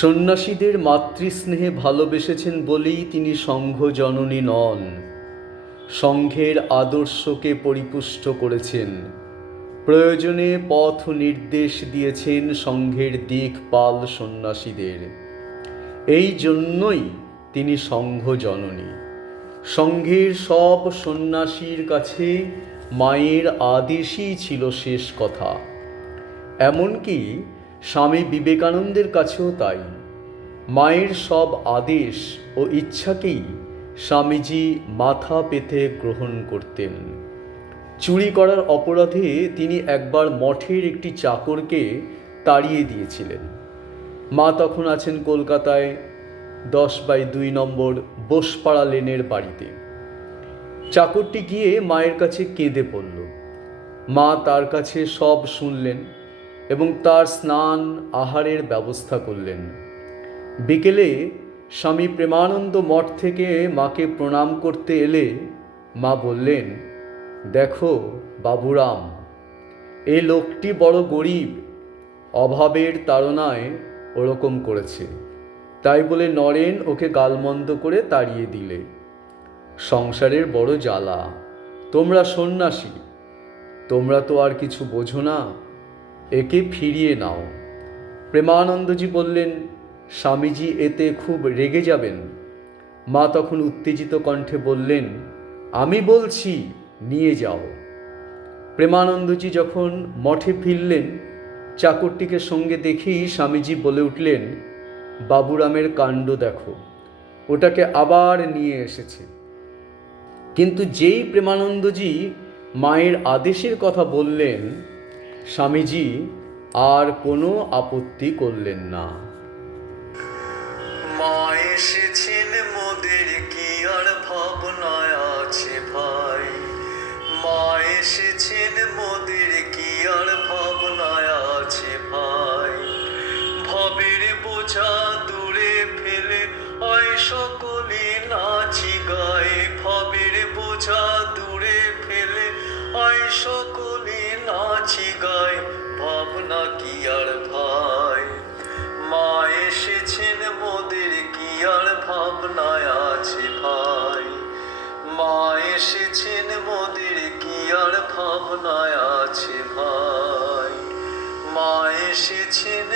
সন্ন্যাসীদের মাতৃস্নেহে ভালোবেসেছেন বলেই তিনি সংঘ জননী নন। সংঘের আদর্শকে পরিপুষ্ট করেছেন, প্রয়োজনে পথ নির্দেশ দিয়েছেন সংঘের দিকপাল সন্ন্যাসীদের। এই জন্যই তিনি সংঘ জননী। সংঘের সব সন্ন্যাসীর কাছে মায়ের আদেশই ছিল শেষ কথা। এমনকি স্বামী বিবেকানন্দের কাছেও তাই। মায়ের সব আদেশ ও ইচ্ছাকেই স্বামীজি মাথা পেতে গ্রহণ করতেন। চুরি করার অপরাধে তিনি একবার মঠের একটি চাকরকে তাড়িয়ে দিয়েছিলেন। মা তখন আছেন কলকাতায় 10/2 নম্বর বোসপাড়া লেনের বাড়িতে। চাকরটি গিয়ে মায়ের কাছে কেঁদে পড়ল। মা তার কাছে সব শুনলেন এবং তার স্নান আহারের ব্যবস্থা করলেন। বিকেলে স্বামী প্রেমানন্দ মঠ থেকে মাকে প্রণাম করতে এলে মা বললেন, দেখো বাবুরাম, এ লোকটি বড় গরিব, অভাবের তাড়নায় ওরকম করেছে, তাই বলে নরেন ওকে গালমন্দ করে তাড়িয়ে দিলে। সংসারের বড় জ্বালা, তোমরা সন্ন্যাসী, তোমরা তো আর কিছু বোঝো না, একে ফিরিয়ে নাও। প্রেমানন্দজি বললেন, স্বামীজি এতে খুব রেগে যাবেন। মা তখন উত্তেজিত কণ্ঠে বললেন, আমি বলছি নিয়ে যাও। প্রেমানন্দজি যখন মঠে ফিরলেন, চাকরটিকে সঙ্গে দেখেই স্বামীজি বলে উঠলেন, বাবুরামের কাণ্ড দেখো, ওটাকে আবার নিয়ে এসেছে। কিন্তু যেই প্রেমানন্দজি মায়ের আদেশের কথা বললেন, স্বামীজি আর কোনো আপত্তি করলেন না। মা এসেছেন মোদের কি আর ভাবনায় আছে ভাই, মা এসেছেন মোদের কি আর ভাবনায় আছে ভাই। ভবের বোঝা দূরে ফেলে হয় সকলে নাচি গায়ে, ভবের বোঝা দূরে ফেলে হয় সকলে নাচি গায়ে, ভাবনা কি আর ভাই। মা এসেছেন মোদের কি আর ভাবনায় আছে ভাই, মা এসেছেন মোদের কি আর ভাবনায় আছে ভাই, মা এসেছেন